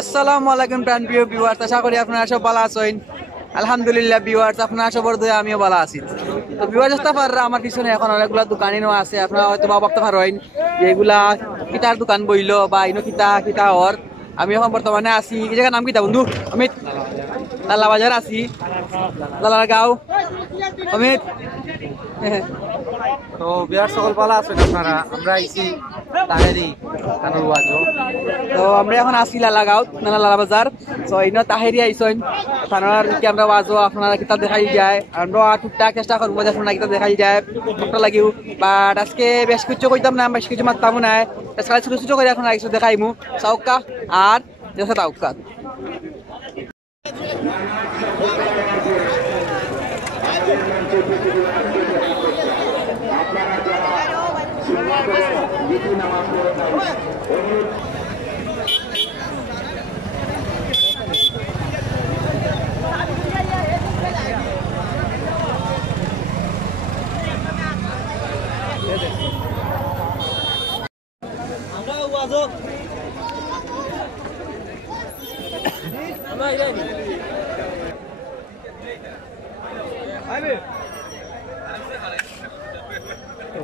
আসসালামু আলাইকুম প্রিয় ভিউয়ার্স, আশা করি আপনারা সব ভালো আছেন। আলহামদুলিল্লাহ ভিউয়ার্স, আপনারা সবার দোয়া আমিও ভালো আছি। তো ভিউয়ার্স, আমার পিছনে এখন অনেকগুলা দোকানও আছে। আপনারা হয়তো ভাবতে পারেন যে এগুলা কিতার দোকান বইলো বা ইনো কিতা হর। আমি এখন বর্তমানে আছি, এই জায়গার নাম কিতা বন্ধু? অমিত লালা বাজার আছি, লালার গাঁও। অমিত তো বিয়ার সকল ভালো আছেন আপনারা? আমরা আইছি তাহেরি কানুর ওয়াজো। তো আমরা এখন আসি লালা গাঁও, লালা বাজার। তো ইনো তাহেরি আইসন থানার কি আমরা ওয়াজো আপনারা কিতাব দেখাই যায়। আমরা টুকটাক চেষ্টা করবো যে আপনারা কিতাব দেখাই যায় ফটো লাগিও। বাট আজকে বেশ কিছু কইতাম না, বেশ কিছু মারতাম না। আজকাল ছোট ছোট করে এখন কিছু দেখাইমু চাউকা আর যেসা তাউকা।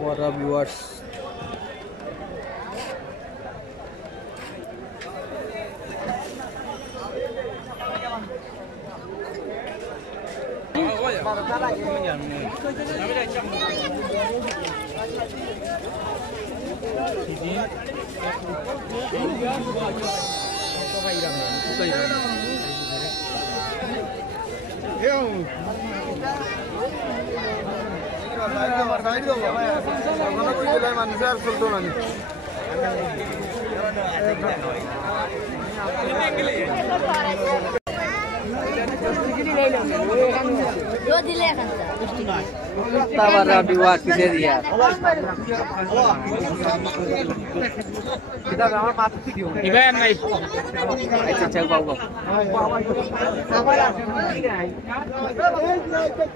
What up viewers? Tawara biwat kita dia. Kita gambar mati video. Iban nai. Acha chal bau.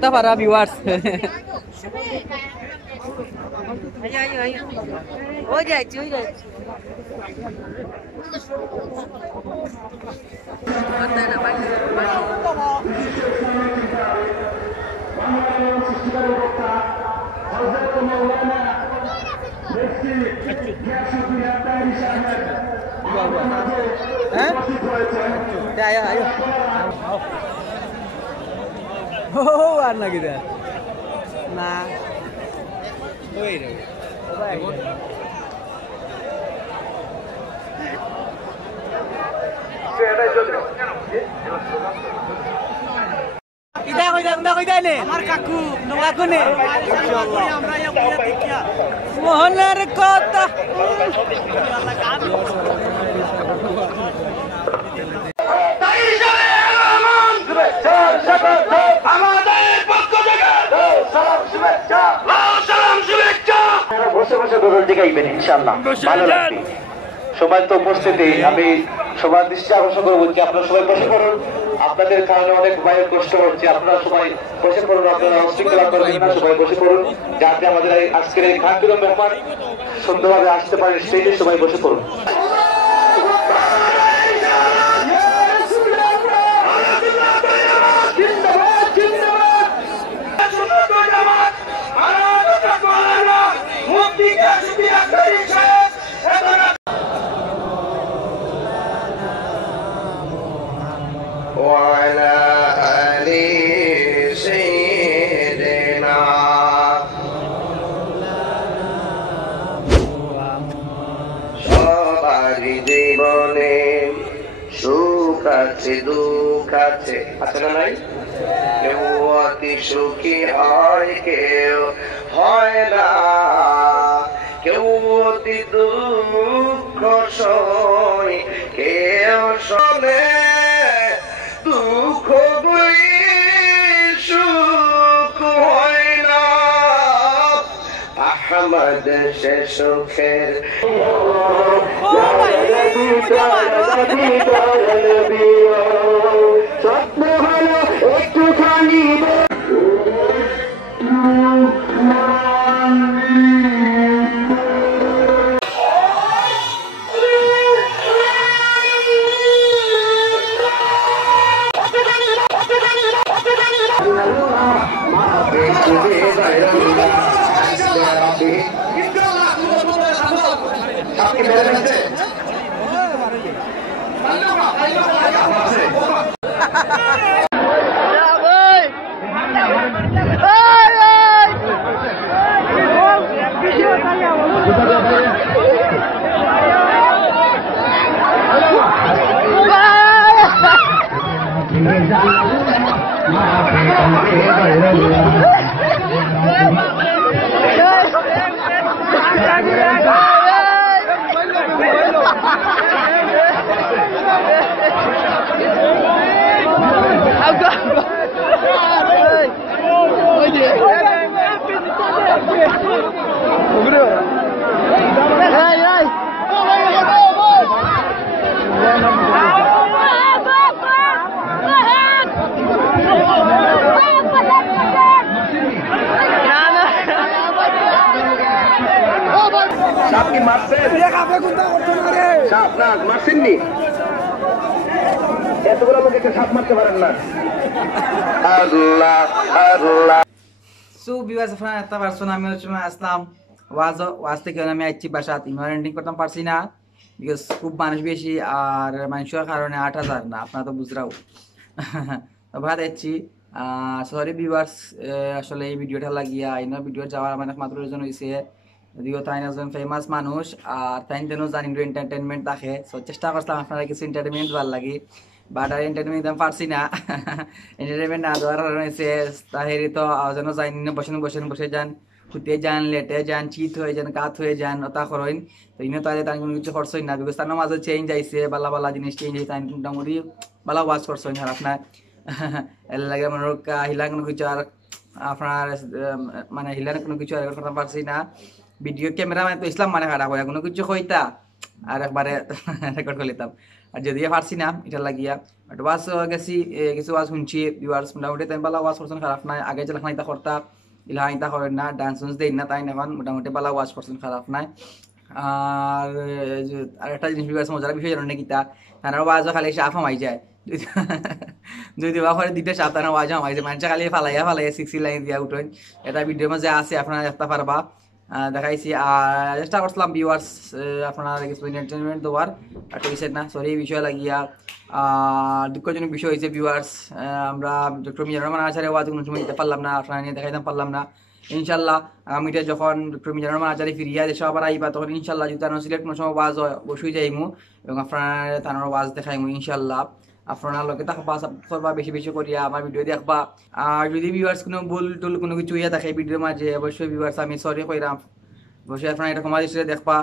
Tawara biwat. Ayo. Oh jai. Ada nak bagi. Ayo. Oh, warna gitu. Nah. Wait. Kita nih. Amar kaku nih. আমরা yang punya tiga. Mohonar kota. বসে দোল দিকাইবেন ইনশাআল্লাহ, ভালো লাগবে। সবাই তো উপস্থিতি, আমি সবার দৃষ্টি আকর্ষণ করবো যে আপনারা সবাই বসে পড়ুন। আপনাদের কারণে অনেক ভাইয়ের কষ্ট হচ্ছে, আপনারা সবাই বসে পড়ুন। আপনারা অশৃঙ্খলা করবেন না, সবাই বসে পড়ুন যাতে আমাদের আজকের এই খাদ্য ব্যাপার সুন্দরভাবে আসতে পারে। স্টেজে সবাই বসে পড়ুন। وعلى آل سيدنا সবার জীবনে সুখ আছে দুঃখ আছে, আছে না নাই? কেউ অতি সুখী হয়, কেউ হয় না। কেউ অতি দুঃখ সয়, কেউ শোনে দুঃখ গুলি সুখ হয় না। আহমদ সে সুখের স্বপ্ন হলো একটুখানি কি মেরে ফেলছে? সাপ কি মারছেন? সাপ না মারছেননি? এতগুলো লোক একটা সাপ মারতে পারেন না। আল্লাহ আল্লাহ। সো ভিউয়ার্স আপনারা একটা পারছেন আমি হচ্ছে আসলাম ওয়াজ থেকে আমি আইছি বাসাত ইনভারেন্টিং করতে পারছি না বিকজ খুব মানুষ বেশি আর মানুষের কারণে 8,000 না আপনারা তো বুঝরাও তো ভাত আইছি সরি ভিউয়ার্স আসলে এই ভিডিওটা লাগিয়া আইনা ভিডিও যাওয়ার মানে মাত্র রিজন হইছে যদিও তাই একজন ফেমাস মানুষ আর তাই যেন জানি এন্টারটেনমেন্ট থাকে সো চেষ্টা করছিলাম আপনারা কিছু এন্টারটেনমেন্ট ভালো লাগে বাট আর এন্টারটেনমেন্ট আমি পারছি না এন্টারটেনমেন্ট না দেওয়ার কারণে হয়েছে তাহেরি তো যেন যাই বসে যান খুঁতে যান লেটে যান চিত হয়ে যান কাত হয়ে যান ওটা করেন তো ইনো তাহলে তার কোনো কিছু খরচই না বিকজ তার মাঝে চেঞ্জ আইছে বালা বালা জিনিস চেঞ্জ হয়েছে তাই মোটামুটি বালা ওয়াজ করছেন আর আপনার এর লাগে মনে হিলা কোনো কিছু আর আপনার মানে হিলার কোনো কিছু আর করতে পারছি না ভিডিও ক্যামেরা মানে তো ইসলাম মানে খারাপ হয় কোনো কিছু কইতা আর একবারে রেকর্ড করে নিতাম আর যদিও পারছি না এটা লাগিয়া বাট ওয়াজ গেছি কিছু ওয়াজ শুনছি ভিউয়ার্স মোটামুটি তাই বালা ওয়াজ করছেন খারাপ নাই আগে যে লেখা ইতা করতা ইলা ইতা করেন না ডান্স দেই না তাই এখন মোটামুটি বালা ওয়াজ করছেন খারাপ নাই আর একটা জিনিস ভিউয়ার্স মজার বিষয় জানেন নাকি তা তারা ওয়াজ খালি সাফ হামাই যায় যদি বা করে দিতে সাপ তারা ওয়াজ হামাই যায় মানুষ খালি ফালাইয়া 6 লাইন দিয়া উঠেন এটা ভিডিওর মাঝে আছে আপনারা দেখতে পারবা দেখাইছি আর চেষ্টা করছিলাম ভিউয়ার্স আপনারা কিছু এন্টারটেনমেন্ট দেওয়ার আর হয়েছে না সরি এই বিষয় লাগিয়া দুঃখজনক বিষয় হয়েছে ভিউয়ার্স আমরা ডক্টর মিজানুর রহমান আচার্য ওয়াজ কোনো সময় দিতে পারলাম না আপনারা নিয়ে দেখাইতে পারলাম না ইনশাল্লাহ আগামীটা যখন ডক্টর মিজানুর রহমান আচার্য ফিরিয়া দেশে আবার আইবা তখন ইনশাল্লাহ যদি তার সিলেক্ট কোনো সময় ওয়াজ হয় অবশ্যই যাইমু এবং আপনার তার ওয়াজ দেখাইমু ইনশাল্লাহ আপনারা লোকে থাকবা সাপোর্ট করবা বেশি করিয়া আমার ভিডিও দেখবা আর যদি ভিউয়ার্স কোনো ভুল টুল কোনো কিছু ইয়া থাকে ভিডিওর মাঝে অবশ্যই ভিউয়ার্স আমি সরি কইরাম অবশ্যই আপনারা এটা ক্ষমা দৃষ্টিতে দেখবা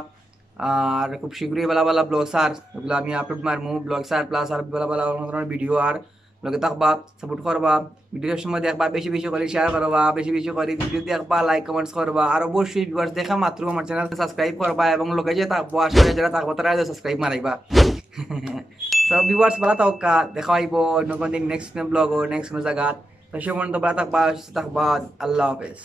আর খুব শীঘ্রই বালা ব্লগস আর এগুলো আমি আপলোড মারমু ব্লগস আর প্লাস আর বালা ধরনের ভিডিও আর লোকে থাকবা সাপোর্ট করবা ভিডিওর সময় দেখবা বেশি করে শেয়ার করবা বেশি করে ভিডিও দেখবা লাইক কমেন্টস করবা আর অবশ্যই ভিউয়ার্স দেখা মাত্র আমার চ্যানেলকে সাবস্ক্রাইব করবা এবং লোকে যে থাকবো আসলে যারা থাকবো তারা সাবস্ক্রাইব মারাইবা সব ভিউয়ার্স ভালো থাকা দেখা হইব অন্য কোনো নেক্সট ব্লগ ও নেক্সট কোনো জায়গা তো সে পর্যন্ত ভালো থাকবা সুস্থ থাকবা আল্লাহ হাফেজ।